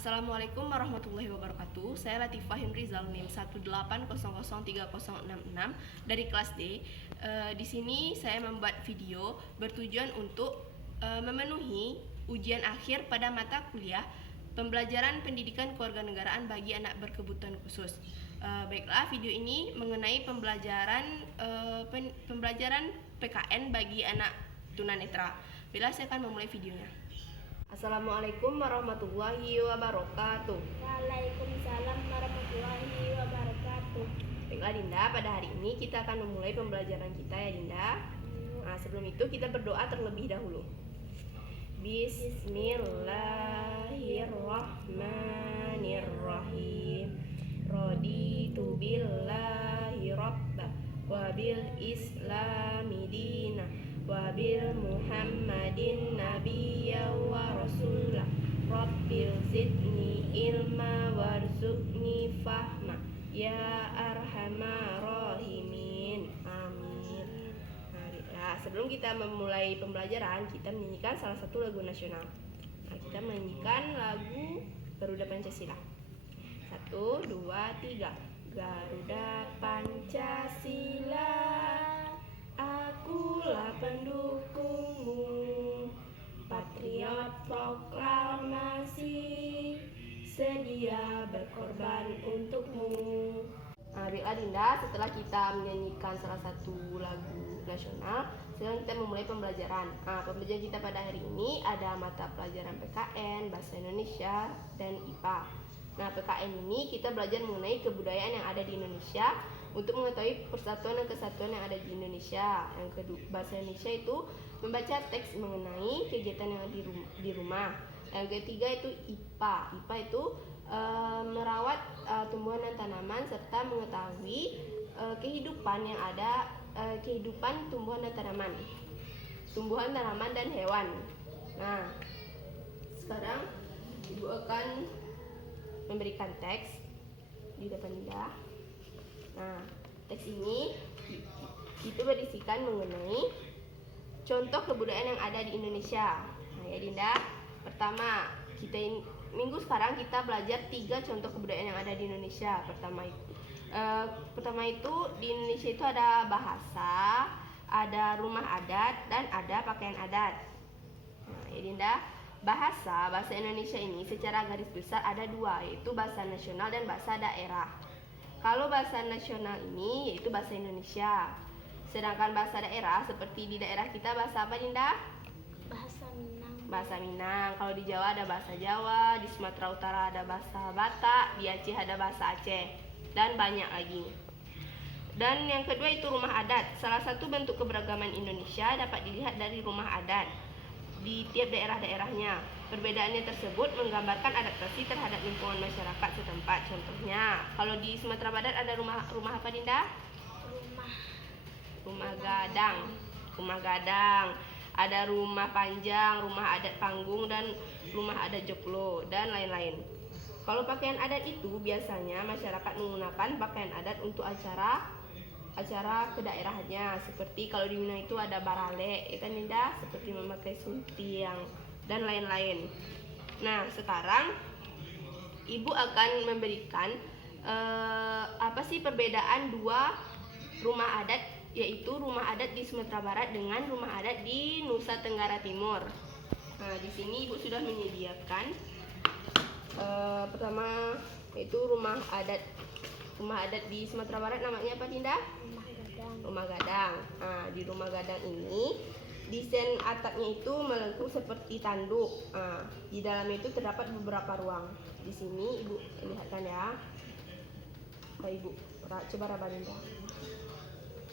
Assalamualaikum warahmatullahi wabarakatuh. Saya Latifah Himrizal NIM 180030066 dari kelas D. Di sini saya membuat video bertujuan untuk memenuhi ujian akhir pada mata kuliah pembelajaran pendidikan kewarganegaraan bagi anak berkebutuhan khusus. Baiklah, video ini mengenai pembelajaran PKN bagi anak tunanetra. Bila saya akan memulai videonya. Assalamualaikum warahmatullahi wabarakatuh. Waalaikumsalam warahmatullahi wabarakatuh. Baiklah Dinda, pada hari ini kita akan memulai pembelajaran kita ya Dinda. Nah, sebelum itu kita berdoa terlebih dahulu. Bismillahirrahmanirrahim. Raditu billahi rabba wa bil islami dina wa bil muhammadin nabiyya wa rasulah. Rabbil zidni ilma warzuqni fahma ya arhamar rahimin. Amin. Nah, sebelum kita memulai pembelajaran, kita menyanyikan salah satu lagu nasional. Nah, kita menyanyikan lagu Garuda Pancasila. 1, 2, 3. Garuda Pancasila, akulah pendukungmu, patriot proklamasi, sedia berkorban untukmu. Nah, baiklah Dinda, setelah kita menyanyikan salah satu lagu nasional, sekarang kita memulai pembelajaran. Nah, pembelajaran kita pada hari ini ada mata pelajaran PKN, Bahasa Indonesia, dan IPA. Nah, PKN ini kita belajar mengenai kebudayaan yang ada di Indonesia untuk mengetahui persatuan dan kesatuan yang ada di Indonesia. Yang kedua, Bahasa Indonesia itu membaca teks mengenai kegiatan yang di rumah. Yang ketiga itu IPA. IPA itu merawat tumbuhan dan tanaman serta mengetahui kehidupan yang ada, kehidupan tumbuhan dan tanaman dan hewan. Nah, sekarang Ibu akan memberikan teks di depan Dinda. Nah, teks ini itu berisikan mengenai contoh kebudayaan yang ada di Indonesia. Nah, ya Dinda, pertama minggu sekarang kita belajar 3 contoh kebudayaan yang ada di Indonesia. Pertama itu di Indonesia itu ada bahasa, ada rumah adat, dan ada pakaian adat. Nah, ya Dinda, bahasa Indonesia ini secara garis besar ada 2, yaitu bahasa nasional dan bahasa daerah. Kalau bahasa nasional ini yaitu bahasa Indonesia. Sedangkan bahasa daerah seperti di daerah kita bahasa apa Dinda? Bahasa Minang. Bahasa Minang. Kalau di Jawa ada bahasa Jawa, di Sumatera Utara ada bahasa Batak, di Aceh ada bahasa Aceh, dan banyak lagi. Dan yang kedua itu rumah adat. Salah satu bentuk keberagaman Indonesia dapat dilihat dari rumah adat di tiap daerah-daerahnya. Perbedaannya tersebut menggambarkan adaptasi terhadap lingkungan masyarakat setempat. Contohnya, kalau di Sumatera Barat ada rumah apa Dinda? Rumah gadang. Ada rumah panjang, rumah adat panggung, dan rumah adat joglo, dan lain-lain. Kalau pakaian adat itu biasanya masyarakat menggunakan pakaian adat untuk acara kedaerahannya, seperti kalau di Minang itu ada barale, ya kan Dinda, seperti memakai suntiang dan lain-lain. Nah, sekarang Ibu akan memberikan apa sih perbedaan 2 rumah adat, yaitu rumah adat di Sumatera Barat dengan rumah adat di Nusa Tenggara Timur. Nah, di sini Ibu sudah menyediakan pertama yaitu rumah adat di Sumatera Barat, namanya apa Dinda? Rumah gadang. Nah, di rumah gadang ini desain atapnya itu melengkung seperti tanduk. Nah, di dalamnya itu terdapat beberapa ruang. Di sini Ibu lihatkan ya. Nah, Ibu coba raba Dinda.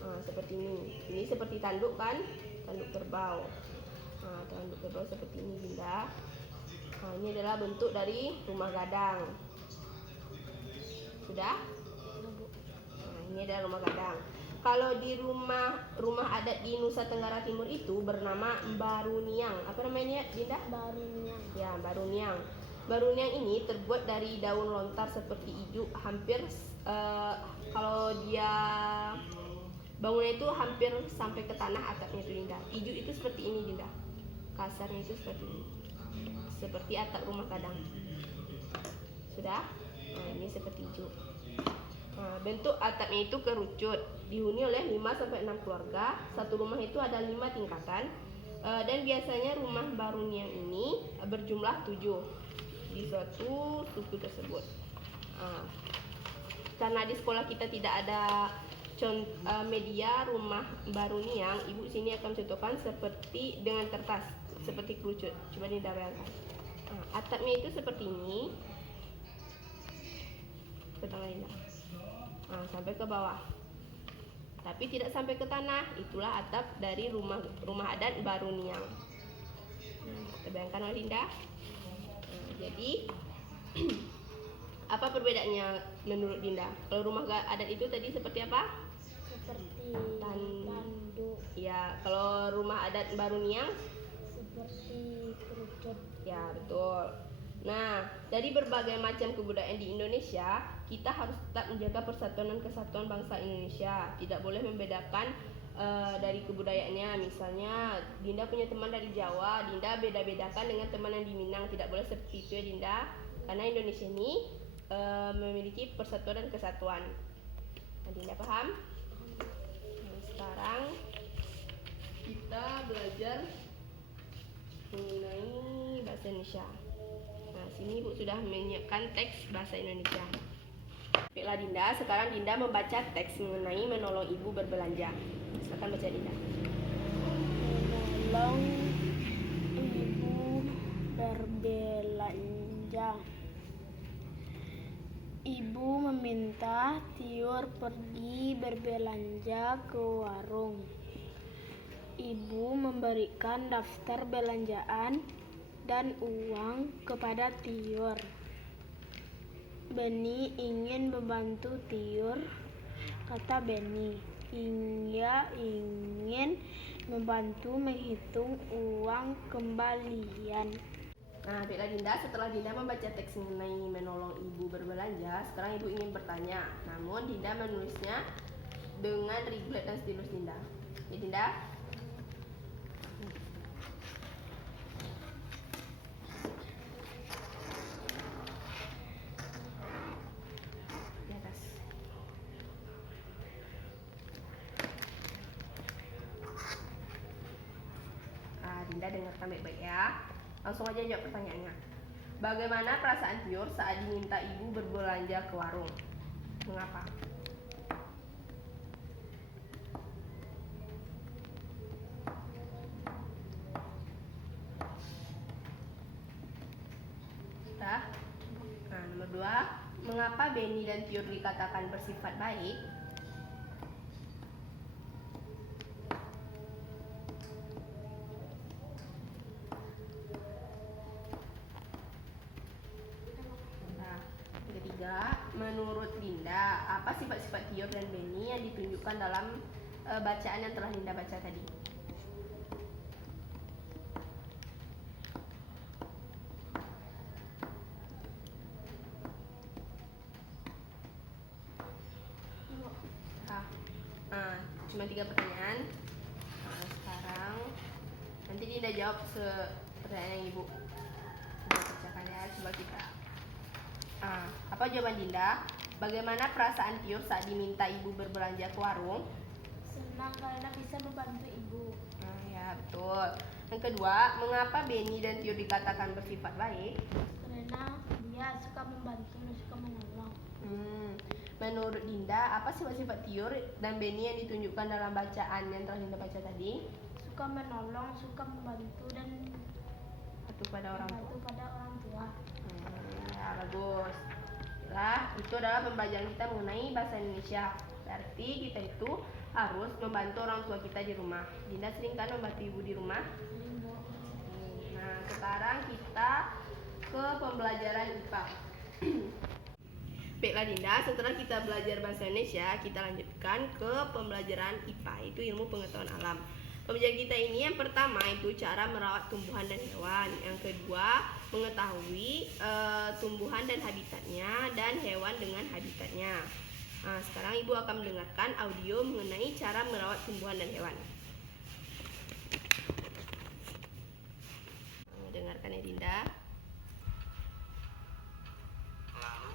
Nah, seperti ini. Ini seperti tanduk kan? Tanduk kerbau. Nah, tanduk kerbau seperti ini Dinda. Nah, ini adalah bentuk dari rumah gadang. Sudah? Nah, ini adalah rumah gadang. Kalau di rumah adat di Nusa Tenggara Timur itu bernama Baruniang. Apa namanya Dinda? Baruniang. Ya, Baruniang. Baruniang ini terbuat dari daun lontar seperti ijuk, hampir kalau dia bangunan itu hampir sampai ke tanah atapnya itu Dinda. Ijuk itu seperti ini Dinda. Kasarnya itu seperti ini. Seperti atap rumah gadang. Dinda? Nah, ini seperti hijau. Nah, bentuk atapnya itu kerucut, dihuni oleh 5-6 keluarga. Satu rumah itu ada 5 tingkatan. Dan biasanya rumah Baruniang ini berjumlah 7 di suatu suku tersebut. Karena di sekolah kita tidak ada media rumah Baruniang, ibu sini akan contohkan seperti dengan kertas, seperti kerucut. Coba Dinda bayangkan. Atapnya itu seperti ini, ke tengah Dinda. Sampai ke bawah, tapi tidak sampai ke tanah. Itulah atap dari rumah adat Baruniang. Kita bayangkan oleh Dinda. Jadi apa perbedaannya menurut Dinda? Kalau rumah adat itu tadi seperti apa? Seperti tanduk. Ya, kalau rumah adat Baruniang Seperti kerucut. ya, betul. Nah, dari berbagai macam kebudayaan di Indonesia, kita harus tetap menjaga persatuan dan kesatuan bangsa Indonesia. Tidak boleh membedakan dari kebudayaannya. Misalnya, Dinda punya teman dari Jawa, Dinda beda-bedakan dengan teman yang di Minang. Tidak boleh seperti itu ya Dinda. Karena Indonesia ini memiliki persatuan dan kesatuan. Nah, Dinda paham? Nah, sekarang kita belajar mengenai bahasa Indonesia. Nah, sini Ibu sudah menyiapkan teks bahasa Indonesia. Baiklah Dinda, sekarang Dinda membaca teks mengenai menolong ibu berbelanja. Silakan baca Dinda. Menolong ibu berbelanja. Ibu meminta Tiur pergi berbelanja ke warung. Ibu memberikan daftar belanjaan dan uang kepada Tiur. Beni ingin membantu Tiur, kata Beni. Ia ingin membantu menghitung uang kembalian. Nah, baiklah Dinda, setelah Dinda membaca teks mengenai menolong ibu berbelanja, sekarang Ibu ingin bertanya. Namun Dinda menulisnya dengan riblet dan stilus Dinda. Ya Dinda? Di atas. Dinda dengarkan baik-baik ya. Langsung aja jawab pertanyaannya. Bagaimana perasaan Tiur saat diminta ibu berbelanja ke warung? Mengapa? Nah, nomor 2, mengapa Beni dan Tiur dikatakan bersifat baik? Menurut Dinda, apa sifat-sifat Tiur dan Beni yang ditunjukkan dalam bacaan yang telah Dinda baca tadi? Cuma 3 pertanyaan. Sekarang nanti Dinda jawab pertanyaan yang Ibu bacakan ya. Coba kita. Apa jawaban Dinda? Bagaimana perasaan Tiur saat diminta ibu berbelanja ke warung? Senang karena bisa membantu ibu. Ya betul. Yang kedua, mengapa Beni dan Tiur dikatakan bersifat baik? Karena dia suka membantu dan suka menolong. Menurut Dinda, apa sifat-sifat Tiur dan Beni yang ditunjukkan dalam bacaan yang telah Dinda baca tadi? Suka menolong, suka membantu dan Patuh pada orang tua. Ya bagus. Itu adalah pembelajaran kita mengenai bahasa Indonesia. Berarti kita itu harus membantu orang tua kita di rumah. Dinda sering kan membantu ibu di rumah? Nah, sekarang kita ke pembelajaran IPA. Baiklah Dinda, setelah kita belajar bahasa Indonesia, kita lanjutkan ke pembelajaran IPA, itu ilmu pengetahuan alam. Pembelajaran kita ini yang pertama itu cara merawat tumbuhan dan hewan. Yang kedua, mengetahui tumbuhan dan habitatnya dan hewan dengan habitatnya. Sekarang Ibu akan mendengarkan audio mengenai cara merawat tumbuhan dan hewan. Dengarkan ya Dinda. Lalu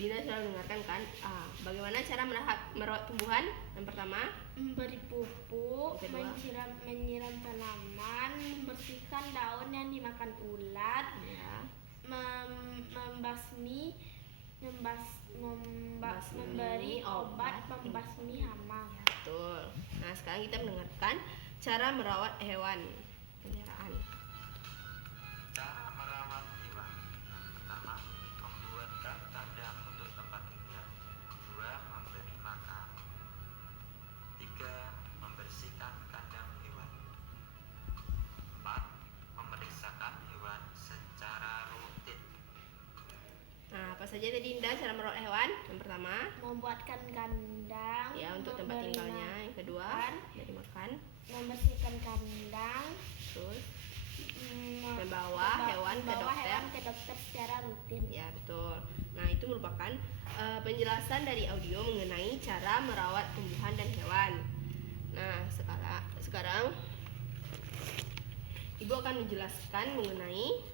Dina sudah mendengarkan kan? Bagaimana cara merawat tumbuhan? Yang pertama, memberi pupuk, Yang kedua? menyiram tanaman, membersihkan daun yang dimakan ulat, ya, memberi obat membasmi hama. betul. Nah, sekarang kita mendengarkan cara merawat hewan peliharaan. Cara merawat hewan. Yang pertama, membuatkan kandang untuk tempat tinggal. 2. Memberi makan. 3. Membersihkan kandang hewan. 4. Memeriksakan hewan secara rutin. Nah, apa saja tadi Indah cara merawat hewan? Yang pertama, Membuatkan kandang, ya untuk tempat memberi tinggalnya. Yang kedua, makan, dari makan. membersihkan kandang, Terus membawa hewan ke dokter. hewan ke dokter secara rutin. Ya, betul. Nah, itu merupakan penjelasan dari audio mengenai cara merawat tumbuhan dan hewan. Nah, sekarang Ibu akan menjelaskan mengenai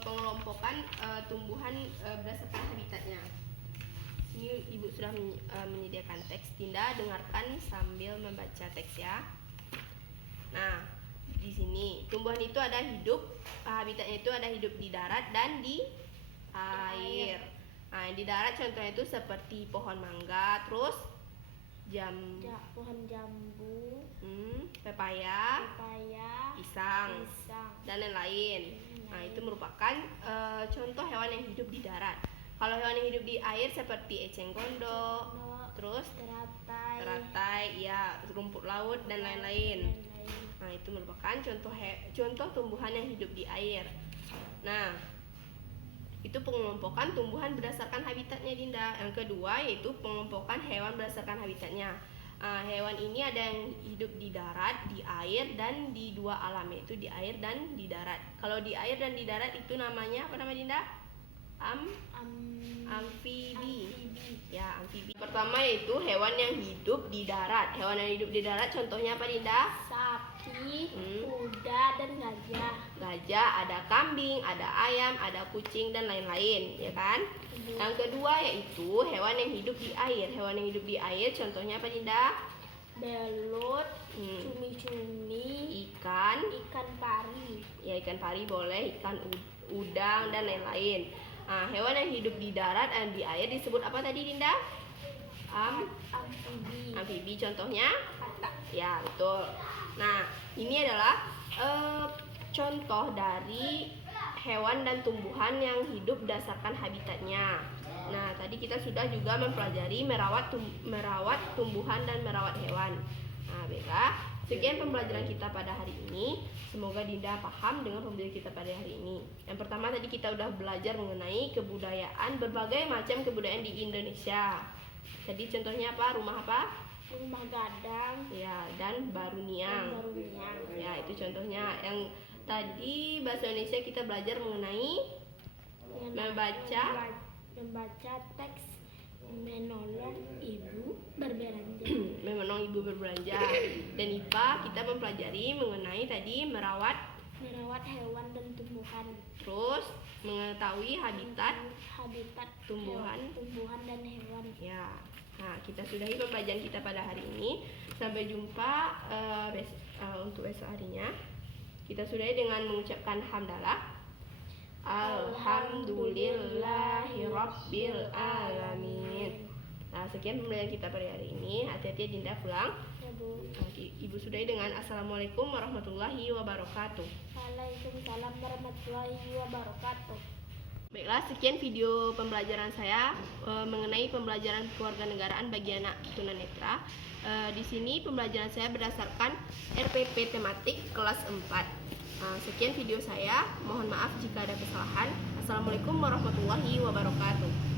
pengelompokan tumbuhan berdasarkan habitatnya. Ini Ibu sudah menyediakan teks. Dinda dengarkan sambil membaca teks ya. Nah, di sini tumbuhan itu ada hidup, habitatnya itu ada hidup di darat dan di air. Nah, di darat contohnya itu seperti pohon mangga, terus Pohon jambu, pepaya, pepaya, pisang, pisang. dan lain-lain. Nah, itu merupakan contoh hewan yang hidup di darat. Kalau hewan yang hidup di air seperti eceng gondok, terus teratai, ya, rumput laut dan lain-lain. Nah, itu merupakan contoh tumbuhan yang hidup di air. Nah, itu pengelompokan tumbuhan berdasarkan habitatnya Dinda. Yang kedua yaitu pengelompokan hewan berdasarkan habitatnya. Hewan ini ada yang hidup di darat, di air, dan di dua alam, yaitu di air dan di darat. Kalau di air dan di darat itu namanya apa nama Dinda? Amfibi. Ya, amfibi. Pertama yaitu hewan yang hidup di darat. Hewan yang hidup di darat contohnya apa Dinda? Sapi, kuda, dan gajah. Gajah, ada kambing, ada ayam, ada kucing dan lain-lain, ya kan? Yang kedua yaitu hewan yang hidup di air. Hewan yang hidup di air contohnya apa Dinda? Belut, cumi-cumi, Ikan, ikan pari. ya ikan pari boleh, ikan udang dan lain-lain. Nah, hewan yang hidup di darat dan di air disebut apa tadi Dinda? Amfibi. Amfibi contohnya? Kata. Ya, betul. Nah, ini adalah contoh dari hewan dan tumbuhan yang hidup berdasarkan habitatnya. Nah, tadi kita sudah juga mempelajari merawat tumbuhan dan merawat hewan. Nah, baiklah, sekian pembelajaran kita pada hari ini. Semoga Dinda paham dengan pembelajaran kita pada hari ini. Yang pertama tadi kita sudah belajar mengenai kebudayaan, berbagai macam kebudayaan di Indonesia. Jadi contohnya apa? Rumah apa? Rumah gadang. Ya, dan baruniang. Ya, itu contohnya. Yang tadi bahasa Indonesia kita belajar mengenai membaca teks menolong ibu berbelanja. menolong ibu berbelanja. Dan IPA kita mempelajari mengenai tadi merawat hewan dan tumbuhan. terus mengetahui habitat tumbuhan. Dan hewan. Ya. Nah, kita sudahi pembelajaran kita pada hari ini. Sampai jumpa untuk besok harinya. Kita sudahi dengan mengucapkan hamdalah. Alhamdulillahirabbil alamin. Nah, sekian pembelajaran kita pada hari ini. Hati-hati Dinda pulang. Ya, Bu. Ibu sudahi dengan assalamualaikum warahmatullahi wabarakatuh. Waalaikumsalam warahmatullahi wabarakatuh. Baiklah, sekian video pembelajaran saya mengenai pembelajaran kewarganegaraan bagi anak tunanetra. Di sini pembelajaran saya berdasarkan RPP tematik kelas 4. Sekian video saya. Mohon maaf jika ada kesalahan. Assalamualaikum warahmatullahi wabarakatuh.